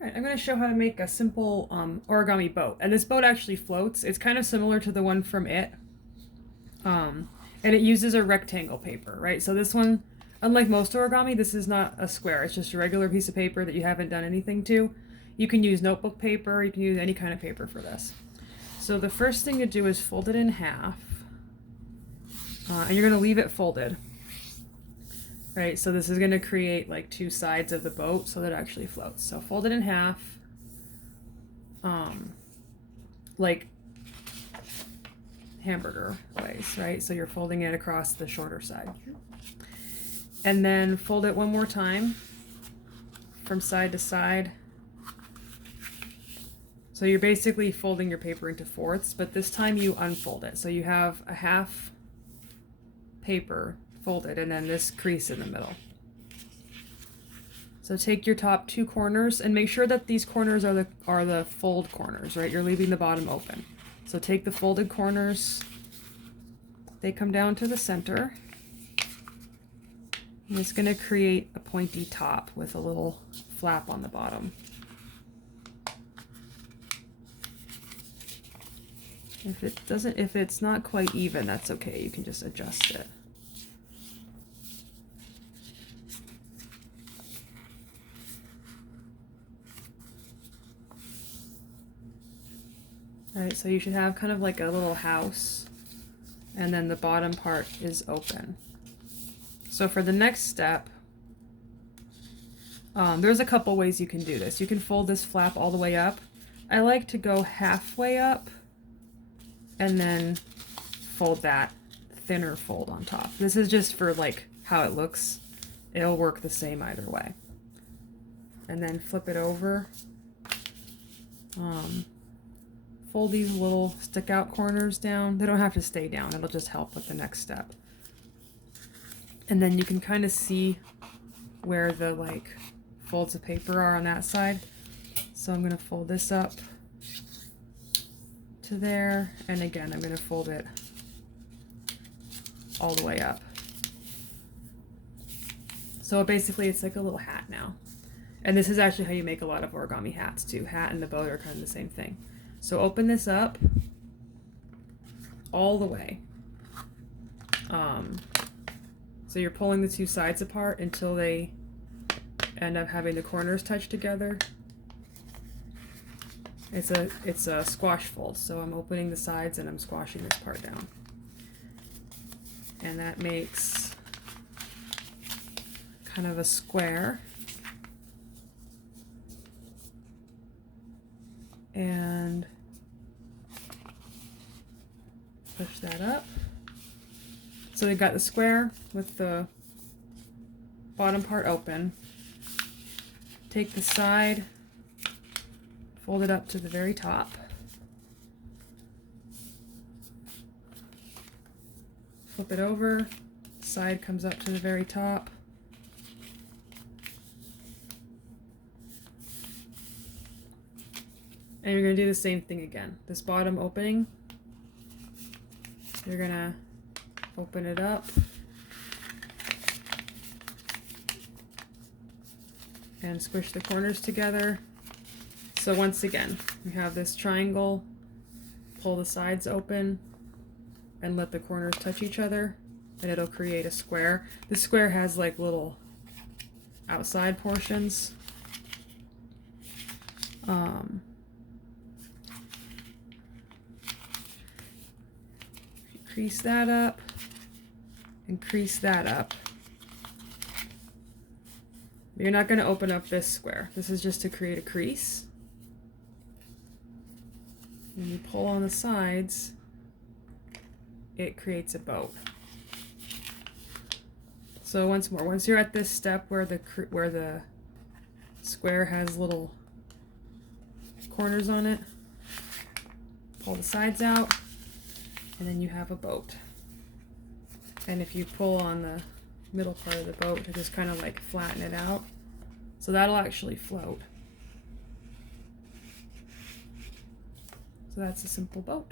Alright, I'm going to show how to make a simple origami boat. And this boat actually floats. It's kind of similar to the one from It. And it uses a rectangle paper, right? So this one, unlike most origami, this is not a square. It's just a regular piece of paper that you haven't done anything to. You can use notebook paper. You can use any kind of paper for this. So the first thing to do is fold it in half. And you're going to leave it folded. Right, so this is going to create like two sides of the boat so that it actually floats. So fold it in half, like hamburger ways, right? So you're folding it across the shorter side. And then fold it one more time from side to side. So you're basically folding your paper into fourths, but this time you unfold it. So you have a half paper folded and then this crease in the middle. So take your top two corners and make sure that these corners are the fold corners, right? You're leaving the bottom open. So take the folded corners, they come down to the center. And it's going to create a pointy top with a little flap on the bottom. If it's not quite even, that's okay. You can just adjust it. Alright, so you should have kind of like a little house, and then the bottom part is open. So for the next step, there's a couple ways you can do this. You can fold this flap all the way up. I like to go halfway up and then fold that thinner fold on top. This is just for like how it looks. It'll work the same either way. And then flip it over. Fold these little stick out corners down. They don't have to stay down. It'll just help with the next step. And then you can kind of see where the like folds of paper are on that side. So I'm going to fold this up to there. And again, I'm going to fold it all the way up. So basically it's like a little hat now. And this is actually how you make a lot of origami hats too. Hat and the boat are kind of the same thing. So open this up all the way. So you're pulling the two sides apart until they end up having the corners touch together. It's a squash fold, so I'm opening the sides and I'm squashing this part down. And that makes kind of a square. And push that up. So we've got the square with the bottom part open. Take the side, fold it up to the very top. Flip it over, side comes up to the very top. And you're going to do the same thing again. This bottom opening, you're going to open it up and squish the corners together. So once again, you have this triangle, pull the sides open and let the corners touch each other and it'll create a square. The square has like little outside portions. Crease that up and crease that up. You're not going to open up this square. This is just to create a crease. When you pull on the sides, it creates a boat. So once more, once you're at this step where the square has little corners on it, pull the sides out. And then you have a boat. And if you pull on the middle part of the boat to just kind of like flatten it out, so that'll actually float. So that's a simple boat.